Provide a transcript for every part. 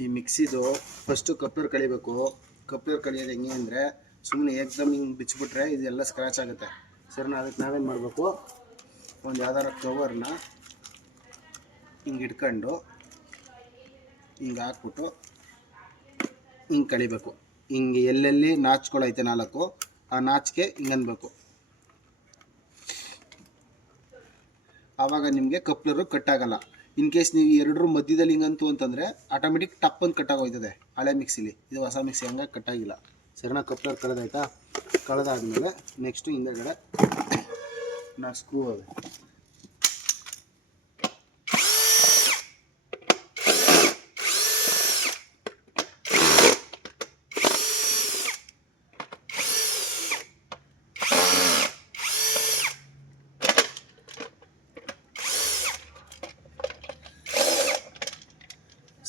ಈ ಮಿಕ್ಸಿದು first coupler ಕಳಿಬೇಕು. Coupler ಕಳಿಯೋದು ಹೆಂಗೆ ಅಂದರೆ ಸುಮ್ಮನೆ ಏಕ್ದಮ್ ಹಿಂಗೆ ಬಿಚ್ಚಿಬಿಟ್ರೆ ಇದೆಲ್ಲ ಸ್ಕ್ರ್ಯಾಚ್ ಆಗುತ್ತೆ. ಸರಿನಾ? ಅದಕ್ಕೆ ನಾವೇನು ಮಾಡಬೇಕು, ಒಂದು ಯಾವ್ದಾರ ಕವರ್ನ ಹಿಂಗೆ ಇಟ್ಕೊಂಡು ಹಿಂಗೆ ಹಾಕ್ಬಿಟ್ಟು ಹಿಂಗೆ ಕಳಿಬೇಕು. ಹಿಂಗೆ ಎಲ್ಲೆಲ್ಲಿ ನಾಚ್ಕೊಳೈತೆ 4 ಆ ನಾಚಿಕೆ ಹಿಂಗೆ ಅನ್ಬೇಕು. ಆವಾಗ ನಿಮಗೆ ಕಪ್ಲರು ಕಟ್ಟಾಗಲ್ಲ. ಇನ್ ಕೇಸ್ ನೀವು ಎರಡರ ಮಧ್ಯದಲ್ಲಿ ಹಿಂಗಂತು ಅಂತಂದರೆ ಆಟೋಮೆಟಿಕ್ ಟಪ್ ಅಂತ ಕಟ್ಟಾಗೋಯ್ತದೆ. ಹಳೆ ಮಿಕ್ಸಿಲಿ ಇದು ಹೊಸ ಮಿಕ್ಸಿ ಹಂಗಾಗಿ ಕಟ್ಟಾಗಿಲ್ಲ. ಸರಿನಾ? ಕಪ್ಲರ್ ಕಳೆದಾಯ್ತಾ? ಕಳೆದಾದ್ಮೇಲೆ ನೆಕ್ಸ್ಟು ಹಿಂದೆಗಡೆ ನಾ ಸ್ಕ್ರೂ ಅವೆ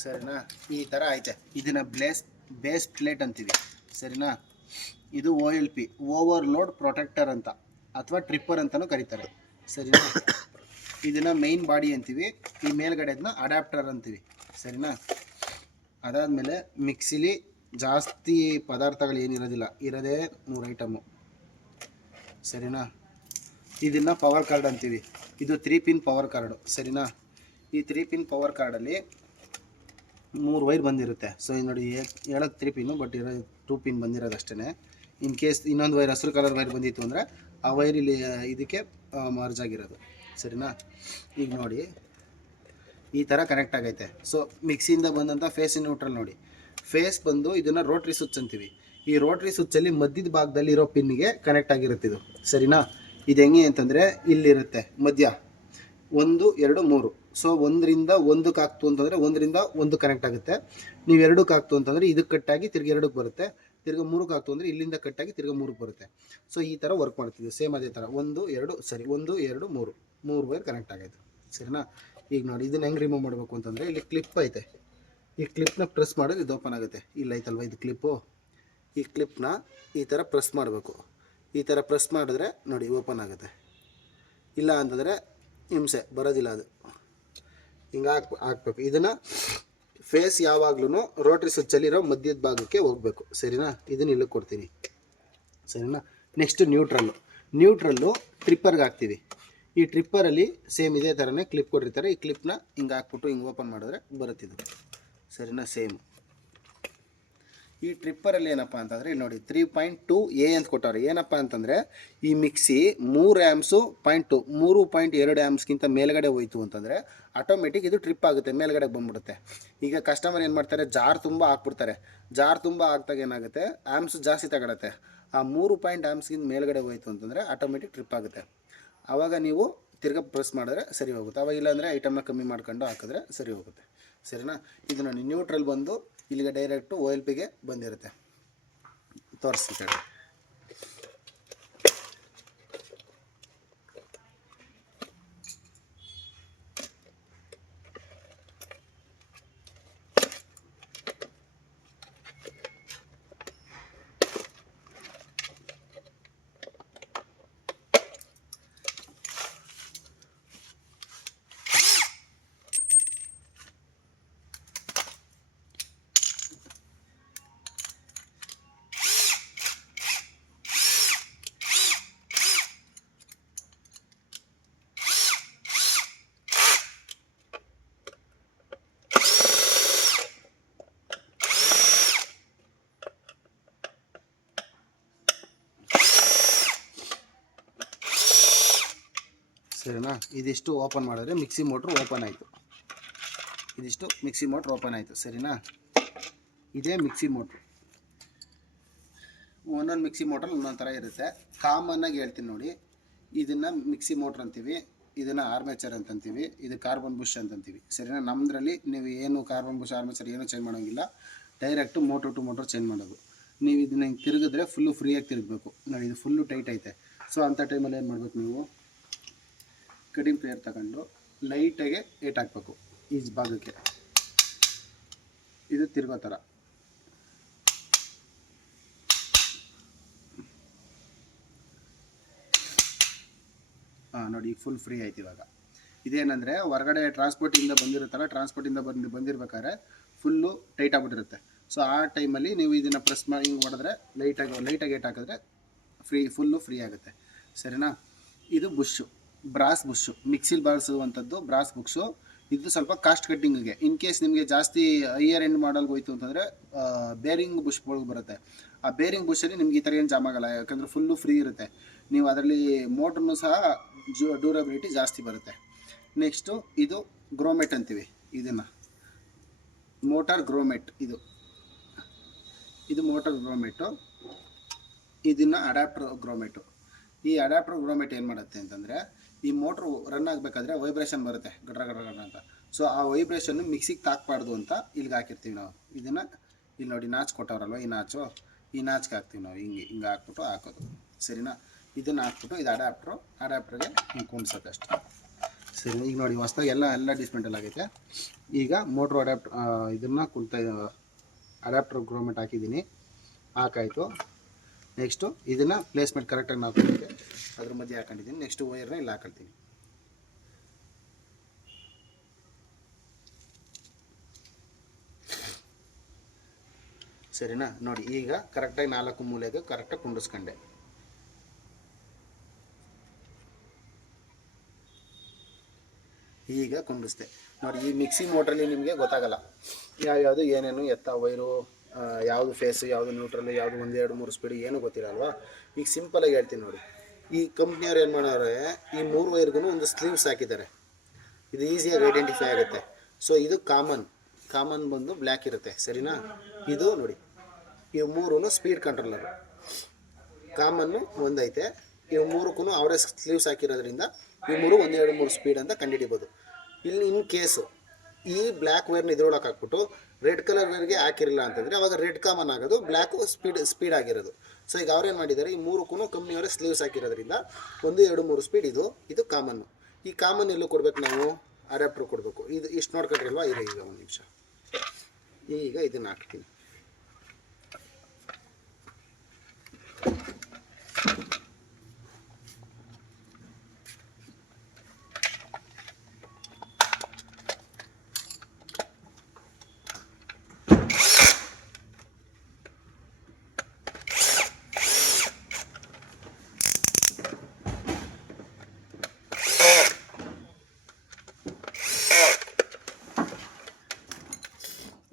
ಸರಿನಾ? ಈ ಥರ ಐತೆ. ಇದನ್ನು ಬೇಸ್ ಪ್ಲೇಟ್ ಅಂತೀವಿ. ಸರಿನಾ? ಇದು OLP, ಓವರ್ಲೋಡ್ ಪ್ರೊಟೆಕ್ಟರ್ ಅಂತ, ಅಥವಾ ಟ್ರಿಪ್ಪರ್ ಅಂತಲೂ ಕರೀತಾರೆ. ಸರಿನಾ? ಇದನ್ನು ಮೈನ್ ಬಾಡಿ ಅಂತೀವಿ. ಈ ಮೇಲ್ಗಡೆ ಅದನ್ನ ಅಡ್ಯಾಪ್ಟರ್ ಅಂತೀವಿ. ಸರಿನಾ? ಅದಾದಮೇಲೆ ಮಿಕ್ಸಿಲಿ ಜಾಸ್ತಿ ಪದಾರ್ಥಗಳು ಏನಿರೋದಿಲ್ಲ, ಇರೋದೇ 3 ಐಟಮು. ಸರಿನಾ? ಇದನ್ನು ಪವರ್ ಕಾರ್ಡ್ ಅಂತೀವಿ. ಇದು 3 ಪಿನ್ ಪವರ್ ಕಾರ್ಡು. ಸರಿನಾ? ಈ 3 ಪಿನ್ ಪವರ್ ಕಾರ್ಡಲ್ಲಿ 3 ವೈರ್ ಬಂದಿರುತ್ತೆ. ಸೊ ಇದು ನೋಡಿ, ಹೇಳೋದು 3 ಪಿನ್ನು, ಬಟ್ ಇರೋ 2 ಪಿನ್ ಬಂದಿರೋದು ಅಷ್ಟೇ. ಇನ್ ಕೇಸ್ ಇನ್ನೊಂದು ವೈರ್ ಹಸಿರು ಕಲರ್ ವೈರ್ ಬಂದಿತ್ತು ಅಂದರೆ ಆ ವೈರ್ ಇಲ್ಲಿ ಇದಕ್ಕೆ ಮರ್ಜ್ ಆಗಿರೋದು. ಸರಿನಾ? ಈಗ ನೋಡಿ ಈ ಥರ ಕನೆಕ್ಟ್ ಆಗೈತೆ. ಸೊ ಮಿಕ್ಸಿಯಿಂದ ಬಂದಂಥ ಫೇಸ್ ನ್ಯೂಟ್ರಲ್ ನೋಡಿ. ಫೇಸ್ ಬಂದು ಇದನ್ನು ರೋಟ್ರಿ ಸ್ವಿಚ್ ಅಂತೀವಿ. ಈ ರೋಟ್ರಿ ಸ್ವಿಚ್ಚಲ್ಲಿ ಮಧ್ಯದ ಭಾಗದಲ್ಲಿ ಇರೋ ಪಿನ್ನಿಗೆ ಕನೆಕ್ಟ್ ಆಗಿರುತ್ತೆ ಇದು. ಸರಿನಾ? ಇದು ಹೆಂಗೆ ಅಂತಂದರೆ ಇಲ್ಲಿರುತ್ತೆ ಮಧ್ಯ 1, 2, 3. ಸೊ 1ರಿಂದ 1ಕ್ಕೆ ಹಾಕ್ತು ಅಂತಂದರೆ 1ರಿಂದ 1 ಕನೆಕ್ಟ್ ಆಗುತ್ತೆ. ನೀವು 2ಕ್ಕೆ ಹಾಕ್ತು ಅಂತಂದರೆ ಇದಕ್ಕೆ ಕಟ್ಟಾಗಿ ತಿರ್ಗಿ 2ಕ್ಕೆ ಬರುತ್ತೆ. ತಿರ್ಗಿ 3ಕ್ಕೆ ಹಾಕ್ತು ಅಂದರೆ ಇಲ್ಲಿಂದ ಕಟ್ಟಾಗಿ ತಿರ್ಗಿ 3ಕ್ಕೆ ಬರುತ್ತೆ. ಸೊ ಈ ಥರ ವರ್ಕ್ ಮಾಡ್ತಿದ್ವಿ. ಸೇಮ್ ಅದೇ ಥರ 1, 2 ಸರಿ 1, 2, 3 ವೈರ್ ಕನೆಕ್ಟ್ ಆಗೈತೆ. ಸರಿನಾ? ಈಗ ನೋಡಿ ಇದನ್ನು ಹೆಂಗೆ ರಿಮೂವ್ ಮಾಡಬೇಕು ಅಂತಂದರೆ ಇಲ್ಲಿ ಕ್ಲಿಪ್ ಐತೆ. ಈ ಕ್ಲಿಪ್ನ ಪ್ರೆಸ್ ಮಾಡಿದ್ರೆ ಇದು ಓಪನ್ ಆಗುತ್ತೆ. ಇಲ್ಲ ಐತಲ್ವ ಇದು ಕ್ಲಿಪ್ಪು. ಈ ಕ್ಲಿಪ್ನ ಈ ಥರ ಪ್ರೆಸ್ ಮಾಡಬೇಕು. ಈ ಥರ ಪ್ರೆಸ್ ಮಾಡಿದ್ರೆ ನೋಡಿ ಓಪನ್ ಆಗುತ್ತೆ. ಇಲ್ಲ ಅಂತಂದರೆ ಹಿಂಸೆ ಬರೋದಿಲ್ಲ ಅದು. ಹಿಂಗೆ ಹಾಕ್ಬೇಕು. ಇದನ್ನು ಫೇಸ್ ಯಾವಾಗ್ಲೂ ರೋಟ್ರಿ ಸ್ವಿಚ್ಚಲ್ಲಿರೋ ಮಧ್ಯದ ಭಾಗಕ್ಕೆ ಹೋಗಬೇಕು. ಸರಿನಾ? ಇದನ್ನು ಇಲ್ಲಿಗೆ ಕೊಡ್ತೀನಿ. ಸರಿನಾ? ನೆಕ್ಸ್ಟ್ ನ್ಯೂಟ್ರಲ್ಲು ಟ್ರಿಪ್ಪರ್ಗೆ ಹಾಕ್ತೀವಿ. ಈ ಟ್ರಿಪ್ಪರಲ್ಲಿ ಸೇಮ್ ಇದೇ ಥರನೇ ಕ್ಲಿಪ್ ಕೊಟ್ಟಿರ್ತಾರೆ. ಈ ಕ್ಲಿಪ್ನ ಹಿಂಗೆ ಹಾಕ್ಬಿಟ್ಟು ಹಿಂಗೆ ಓಪನ್ ಮಾಡಿದ್ರೆ ಬರುತ್ತಿದ್ದು. ಸರಿನಾ? ಸೇಮ್ ಈ ಟ್ರಿಪ್ಪರಲ್ಲಿ ಏನಪ್ಪ ಅಂತಂದರೆ ಇಲ್ಲಿ ನೋಡಿ 3.2A ಅಂತ ಕೊಟ್ಟವ್ರೆ. ಏನಪ್ಪ ಅಂತಂದರೆ ಈ ಮಿಕ್ಸಿ 3 ಆ್ಯಮ್ಸು 3.2 ಆ್ಯಮ್ಸ್ಗಿಂತ ಮೇಲ್ಗಡೆ ಹೋಯ್ತು ಅಂತಂದರೆ ಆಟೋಮೆಟಿಕ್ ಇದು ಟ್ರಿಪ್ ಆಗುತ್ತೆ, ಮೇಲ್ಗಡೆ ಬಂದ್ಬಿಡುತ್ತೆ. ಈಗ ಕಸ್ಟಮರ್ ಏನು ಮಾಡ್ತಾರೆ, ಜಾರ್ ತುಂಬ ಹಾಕ್ಬಿಡ್ತಾರೆ. ಜಾರ್ ತುಂಬ ಹಾಕ್ದಾಗ ಏನಾಗುತ್ತೆ, ಆ್ಯಮ್ಸ್ ಜಾಸ್ತಿ ತಗೊಳುತ್ತೆ. ಆ 3 ಆ್ಯಮ್ಸ್ಗಿಂತ ಮೇಲ್ಗಡೆ ಹೋಯ್ತು ಅಂತಂದರೆ ಆಟೋಮೆಟಿಕ್ ಟ್ರಿಪ್ ಆಗುತ್ತೆ. ಆವಾಗ ನೀವು ತಿರ್ಗಾ ಪ್ರೆಸ್ ಮಾಡಿದ್ರೆ ಸರಿ ಹೋಗುತ್ತೆ. ಆವಾಗ ಇಲ್ಲಾಂದರೆ ಐಟಮ್ನ ಕಮ್ಮಿ ಮಾಡ್ಕೊಂಡು ಹಾಕಿದ್ರೆ ಸರಿ ಹೋಗುತ್ತೆ. ಸರಿನಾ? ಇದು ನೋಡಿ ನ್ಯೂಟ್ರಲ್ ಬಂದು ಇಲ್ಲಿಗೆ ಡೈರೆಕ್ಟು OLPಗೆ ಬಂದಿರುತ್ತೆ. ತೋರಿಸ್ತೀನಿ. ಸರಿನಾ? ಇದಿಷ್ಟು ಓಪನ್ ಮಾಡಿದ್ರೆ ಮಿಕ್ಸಿ ಮೋಟ್ರ್ ಓಪನ್ ಆಯಿತು. ಇದಿಷ್ಟು ಮಿಕ್ಸಿ ಮೋಟ್ರ್ ಓಪನ್ ಆಯಿತು. ಸರಿನಾ? ಇದೇ ಮಿಕ್ಸಿ ಮೋಟ್ರು. ಒಂದೊಂದು ಮಿಕ್ಸಿ ಮೋಟ್ರಲ್ಲಿ ಒಂದೊಂದು ಥರ ಇರುತ್ತೆ. ಕಾಮನ್ನಾಗಿ ಹೇಳ್ತೀನಿ ನೋಡಿ. ಇದನ್ನು ಮಿಕ್ಸಿ ಮೋಟ್ರ್ ಅಂತೀವಿ, ಇದನ್ನು ಆರ್ಮೇಚರ್ ಅಂತಂತೀವಿ, ಇದು ಕಾರ್ಬನ್ ಬುಷ್ ಅಂತಂತೀವಿ. ಸರಿನಾ? ನಮ್ಮದ್ರಲ್ಲಿ ನೀವು ಏನು ಕಾರ್ಬನ್ ಬುಷ್ ಆರ್ಮೇಚರ್ ಏನೂ ಚೇಂಜ್ ಮಾಡೋಂಗಿಲ್ಲ. Direct motor to motor change ಮಾಡೋದು. ನೀವು ಇದನ್ನ ಹಿಂಗೆ ತಿರುಗಿದ್ರೆ ಫುಲ್ಲು ಫ್ರೀಯಾಗಿ ತಿರುಗಬೇಕು. ನೋಡಿ ಇದು ಫುಲ್ಲು ಟೈಟ್ ಐತೆ. ಸೊ ಅಂಥ ಟೈಮಲ್ಲಿ ಏನು ಮಾಡಬೇಕು, ನೀವು ಕಟಿಂಗ್ ಪ್ಲೇಯರ್ ತಗೊಂಡು ಲೈಟಾಗೆ ಏಟ್ ಹಾಕಬೇಕು ಈ ಭಾಗಕ್ಕೆ. ಇದು ತಿರ್ಗೋ ಥರ. ನೋಡಿ ಫುಲ್ ಫ್ರೀ ಆಯ್ತು. ಇವಾಗ ಇದೇನಂದರೆ ಹೊರಗಡೆ ಟ್ರಾನ್ಸ್ಪೋರ್ಟಿಂದ ಬಂದಿರುತ್ತಲ್ಲ, ಟ್ರಾನ್ಸ್ಪೋರ್ಟಿಂದ ಬಂದಿರ್ಬೇಕಾದ್ರೆ ಫುಲ್ಲು ಟೈಟ್ ಆಗಿಬಿಟ್ಟಿರುತ್ತೆ. ಸೊ ಆ ಟೈಮಲ್ಲಿ ನೀವು ಇದನ್ನು ಪ್ರೆಸ್ ಮಾಡಿ ಹಿಂಗೆ ಹೊಡೆದ್ರೆ ಲೈಟಾಗಿ ಏಟ್ ಹಾಕಿದ್ರೆ ಫುಲ್ಲು ಫ್ರೀ ಆಗುತ್ತೆ. ಸರಿನಾ? ಇದು ಬುಷು, ಬ್ರಾಸ್ ಬುಷು, ಮಿಕ್ಸಿಲ್ ಬಳಸುವಂಥದ್ದು ಬ್ರಾಸ್ ಬುಷು. ಇದು ಸ್ವಲ್ಪ ಕಾಸ್ಟ್ ಕಟ್ಟಿಂಗಿಗೆ. ಇನ್ ಕೇಸ್ ನಿಮಗೆ ಜಾಸ್ತಿ ಹೈಯರ್ ಎಂಡ್ ಮಾಡಲ್ಗೆ ಹೋಯ್ತು ಅಂತಂದರೆ ಬೇರಿಂಗ್ ಬುಷ್ಗಳು ಬರುತ್ತೆ. ಆ ಬೇರಿಂಗ್ ಬುಷಲ್ಲಿ ನಿಮ್ಗೆ ಈ ಥರ ಏನು ಜಾಮ್ ಆಗೋಲ್ಲ, ಯಾಕಂದರೆ ಫುಲ್ಲು ಫ್ರೀ ಇರುತ್ತೆ. ನೀವು ಅದರಲ್ಲಿ ಮೋಟ್ರನ್ನು ಸಹ ಡ್ಯೂರಬಿಲಿಟಿ ಜಾಸ್ತಿ ಬರುತ್ತೆ. ನೆಕ್ಸ್ಟು ಇದು ಗ್ರೋಮೆಟ್ ಅಂತೀವಿ. ಇದನ್ನು ಮೋಟಾರ್ ಗ್ರೋಮೆಟ್, ಇದು ಮೋಟಾರ್ ಗ್ರೋಮೆಟು, ಇದನ್ನು ಅಡ್ಯಾಪ್ಟರ್ ಗ್ರೋಮೆಟು. ಈ ಅಡ್ಯಾಪ್ಟರ್ ಗ್ರೋಮೆಟ್ ಏನು ಮಾಡುತ್ತೆ ಅಂತಂದರೆ, ಈ ಮೋಟ್ರು ರನ್ ಆಗಬೇಕಾದ್ರೆ ವೈಬ್ರೇಷನ್ ಬರುತ್ತೆ ಗಡ್ರ ಅಂತ. ಸೊ ಆ ವೈಬ್ರೇಷನ್ನು ಮಿಕ್ಸಿಗೆ ತಾಕಬಾರ್ದು ಅಂತ ಇಲ್ಲಿಗೆ ಹಾಕಿರ್ತೀವಿ ನಾವು. ಇದನ್ನು ಇಲ್ಲಿ ನೋಡಿ ನಾಚ್ ಕೊಟ್ಟವ್ರಲ್ವ, ಈ ನಾಚ್ಗೆ ಹಾಕ್ತೀವಿ ನಾವು. ಹಿಂಗೆ ಹಾಕ್ಬಿಟ್ಟು ಹಾಕೋದು. ಸರಿನಾ? ಇದನ್ನು ಹಾಕ್ಬಿಟ್ಟು ಇದು ಅಡ್ಯಾಪ್ಟ್ರಿಗೆ ಹಿಂಗೆ ಕುಣ್ಸೋಕ್ಕಷ್ಟೆ. ಸರಿ, ಈಗ ನೋಡಿ ಹೊಸ್ದಾಗಿ ಎಲ್ಲ ಡಿಸ್ಮೆಂಟಲ್ ಆಗೈತೆ. ಈಗ ಮೋಟ್ರು ಇದನ್ನು ಅಡ್ಯಾಪ್ಟರ್ ಗ್ರೋಮೆಟ್ ಹಾಕಿದ್ದೀನಿ, ಹಾಕಾಯಿತು. ನೆಕ್ಸ್ಟು ಇದನ್ನು ಪ್ಲೇಸ್ಮೆಂಟ್ ಕರೆಕ್ಟಾಗಿ ನಾವು ಅದ್ರ ಮಧ್ಯೆ ಹಾಕೊಂಡಿದ್ದೀನಿ. ನೆಕ್ಸ್ಟು ವೈರ್ನ ಇಲ್ಲಿ ಹಾಕೊಳ್ತೀನಿ. ಸರಿನಾ? ನೋಡಿ ಈಗ ಕರೆಕ್ಟಾಗಿ 4 ಮೂಲೆಗೆ ಕರೆಕ್ಟಾಗಿ ಕುಂಡಿಸ್ಕೊಂಡೆ. ಈಗ ಕುಂಡಿಸ್ದೆ ನೋಡಿ. ಈ ಮಿಕ್ಸಿ ಮೋಟ್ರಲ್ಲಿ ನಿಮಗೆ ಗೊತ್ತಾಗಲ್ಲ ಯಾವ್ಯಾವುದು ಏನೇನು ಎತ್ತ ವೈರು, ಯಾವುದು ಫೇಸು, ಯಾವುದು ನ್ಯೂಟ್ರಲ್ಲು, ಯಾವುದು 1, 2, 3 ಸ್ಪೀಡು ಏನೂ ಗೊತ್ತಿರಲ್ವಾ. ಈಗ ಸಿಂಪಲಾಗಿ ಹೇಳ್ತೀನಿ ನೋಡಿ. ಈ ಕಂಪ್ನಿಯವ್ರು ಏನು ಮಾಡೋರೆ, ಈ 3 ವೈರ್ಗೂ ಒಂದು ಸ್ಲೀವ್ಸ್ ಹಾಕಿದ್ದಾರೆ. ಇದು ಈಸಿಯಾಗಿ ಐಡೆಂಟಿಫೈ ಆಗುತ್ತೆ. ಸೊ ಇದು ಕಾಮನ್ ಬಂದು ಬ್ಲ್ಯಾಕ್ ಇರುತ್ತೆ. ಸರಿನಾ? ಇದು ನೋಡಿ, ಇವು 3 ಸ್ಪೀಡ್ ಕಂಟ್ರೋಲರು. ಕಾಮನ್ನು ಒಂದೈತೆ, ಇವು 3ಕ್ಕೂ ಅವರೇ ಸ್ಲೀವ್ಸ್ ಹಾಕಿರೋದ್ರಿಂದ ಈ 3 1, 2, 3 ಸ್ಪೀಡ್ ಅಂತ ಕಂಡುಹಿಡಿಬೋದು. ಇಲ್ಲಿ ಇನ್ ಕೇಸು ಈ ಬ್ಲ್ಯಾಕ್ ವೈರ್ನ ಇದ್ರೊಳಗೆ ಹಾಕ್ಬಿಟ್ಟು ರೆಡ್ ಕಲರ್ ವೈರ್ಗೆ ಹಾಕಿರಲಿಲ್ಲ ಅಂತಂದರೆ ಅವಾಗ ರೆಡ್ ಕಾಮನ್ ಆಗೋದು, ಬ್ಲ್ಯಾಕು ಸ್ಪೀಡ್ ಆಗಿರೋದು. ಸೊ ಈಗ ಅವ್ರೇನು ಮಾಡಿದ್ದಾರೆ, ಈ 3ಕ್ಕೂ ಕಂಪ್ನಿಯವರೇ ಸ್ಲೀವ್ಸ್ ಹಾಕಿರೋದ್ರಿಂದ 1, 2, 3 ಸ್ಪೀಡ್ ಇದು ಕಾಮನ್ನು. ಈ ಕಾಮನ್ ಎಲ್ಲೂ ಕೊಡಬೇಕು, ನಾವು ಅಡ್ಯಾಪ್ಟರ್ ಕೊಡಬೇಕು. ಇದು ಇಷ್ಟು ನೋಡ್ಕೊಂಡ್ರಲ್ವಾ. ಈಗ ಒಂದು ನಿಮಿಷ, ಈಗ ಇದನ್ನು ಹಾಕ್ತೀನಿ.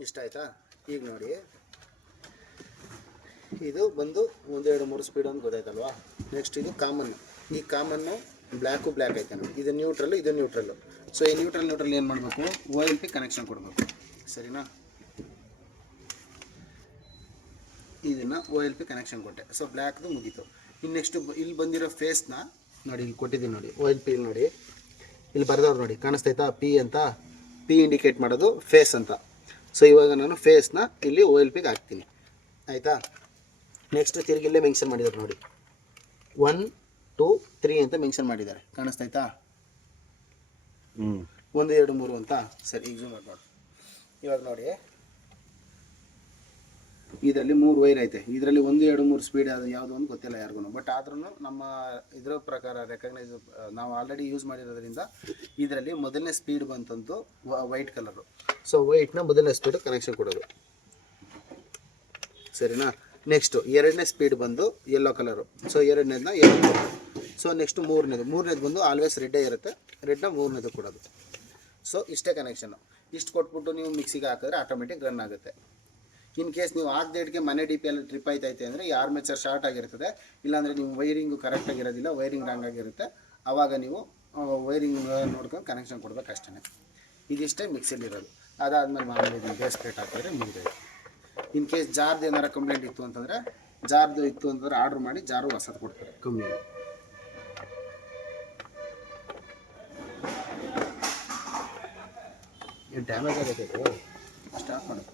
ಇಷ್ಟ ಆಯಿತಾ? ಈಗ ನೋಡಿ, ಇದು ಬಂದು 1, 2, 3 ಸ್ಪೀಡ್ ಅಂತ ಗೊತ್ತಾಯ್ತಲ್ವಾ. ನೆಕ್ಸ್ಟ್ ಇದು ಕಾಮನ್ನು. ಈ ಕಾಮನ್ನು ಬ್ಲ್ಯಾಕ್ ಐತೆ ನೋಡಿ. ಇದು ನ್ಯೂಟ್ರಲ್ಲು. ಸೊ ಈ ನ್ಯೂಟ್ರಲ್ ಏನು ಮಾಡಬೇಕು, OLP ಕನೆಕ್ಷನ್ ಕೊಡಬೇಕು. ಸರಿನಾ? ಇದನ್ನು OLP ಕನೆಕ್ಷನ್ ಕೊಟ್ಟೆ. ಸೊ ಬ್ಲ್ಯಾಕ್ದು ಮುಗೀತು. ಇನ್ನು ನೆಕ್ಸ್ಟು ಇಲ್ಲಿ ಬಂದಿರೋ ಫೇಸ್ನ ನೋಡಿ, ಇಲ್ಲಿ ಕೊಟ್ಟಿದ್ದೀನಿ ನೋಡಿ. OLP ಇಲ್ಲಿ ನೋಡಿ, ಇಲ್ಲಿ ಬರೆದವ್ರು ನೋಡಿ, ಕಾಣಿಸ್ತೈತಾ? P ಇಂಡಿಕೇಟ್ ಮಾಡೋದು ಫೇಸ್ ಅಂತ. ಸೊ ಇವಾಗ ನಾನು ಫೇಸ್ನ ಇಲ್ಲಿ OLPಗೆ ಹಾಕ್ತೀನಿ. ಆಯಿತಾ? ನೆಕ್ಸ್ಟ್ ತಿರುಗಿಲ್ಲೇ ಮೆನ್ಷನ್ ಮಾಡಿದ್ದಾರೆ ನೋಡಿ, 1, 2, 3 ಅಂತ ಮೆನ್ಷನ್ ಮಾಡಿದ್ದಾರೆ. ಕಾಣಿಸ್ತೈತಾ? 1, 2, 3 ಅಂತ. ಸರಿ, ಈಗ ಜೂಮ್ ಮಾಡಿ. ಇವಾಗ ನೋಡಿ, ಇದರಲ್ಲಿ 3 ವೈರ್ ಐತೆ. ಇದರಲ್ಲಿ 1, 2, 3 ಸ್ಪೀಡ್ ಅದು ಯಾವುದು ಅಂತ ಗೊತ್ತಿಲ್ಲ ಯಾರಿಗೂ. ಬಟ್ ಆದ್ರೂ ನಮ್ಮ ಇದರ ಪ್ರಕಾರ ರೆಕಗ್ನೈಸ್ ನಾವು ಆಲ್ರೆಡಿ ಯೂಸ್ ಮಾಡಿರೋದ್ರಿಂದ ಇದರಲ್ಲಿ ಮೊದಲನೇ ಸ್ಪೀಡ್ ಬಂತಂತು ವೈಟ್ ಕಲರು. ಸೊ ವೈಟ್ನ ಮೊದಲನೇ ಸ್ಪೀಡ್ ಕನೆಕ್ಷನ್ ಕೊಡೋದು. ಸರಿನಾ? ನೆಕ್ಸ್ಟು ಎರಡನೇ ಸ್ಪೀಡ್ ಬಂದು ಯೆಲ್ಲೋ ಕಲರು. ಸೊ ಎರಡನೇದನ್ನ ಯೆಲ್ಲೋ ಕಲರು. ಸೊ ನೆಕ್ಸ್ಟು ಮೂರನೇದು ಬಂದು ಆಲ್ವೇಸ್ ರೆಡ್ಡೇ ಇರುತ್ತೆ. ರೆಡ್ನ ಮೂರನೇದು ಕೊಡೋದು. ಸೊ ಇಷ್ಟೇ ಕನೆಕ್ಷನ್ನು. ಇಷ್ಟು ಕೊಟ್ಬಿಟ್ಟು ನೀವು ಮಿಕ್ಸಿಗೆ ಹಾಕಿದ್ರೆ ಆಟೋಮೆಟಿಕ್ ರನ್ ಆಗುತ್ತೆ. ಇನ್ ಕೇಸ್ ನೀವು ಆಗದೇಟ್ಗೆ ಮನೆ DP ಎಲ್ಲ ಟ್ರಿಪ್ ಆಯ್ತೈತೆ ಅಂದರೆ ಈ ಆರ್ಮೇಚರ್ ಶಾರ್ಟ್ ಆಗಿರ್ತದೆ, ಇಲ್ಲಾಂದರೆ ನೀವು ವೈರಿಂಗು ಕರೆಕ್ಟಾಗಿರೋದಿಲ್ಲ, ವೈರಿಂಗ್ ರಾಂಗ್ ಆಗಿರುತ್ತೆ. ಆವಾಗ ನೀವು ವೈರಿಂಗ್ ನೋಡ್ಕೊಂಡು ಕನೆಕ್ಷನ್ ಕೊಡ್ಬೇಕು ಅಷ್ಟೇ. ಇದಿಷ್ಟೇ ಮಿಕ್ಸಿಲಿರೋದು. ಅದಾದಮೇಲೆ ಮಾಮೂಲಿ ಬೇಸ್ ಪ್ಲೇಟ್ ಹಾಕಿದ್ರೆ ಮುಗಿದೈತೆ. ಇನ್ ಕೇಸ್ ಜಾರ್ದು ಏನಾರು ಕಂಪ್ಲೇಂಟ್ ಇತ್ತು ಅಂತಂದರೆ ಆರ್ಡ್ರ್ ಮಾಡಿ ಜಾರು ಹೊಸದು ಕೊಡ್ತಾರೆ ಕಂಪ್ನಿಯಲ್ಲಿ. ಡ್ಯಾಮೇಜ್ ಆಗೈತೆ ಸ್ಟಾರ್ಟ್ ಮಾಡೋದು.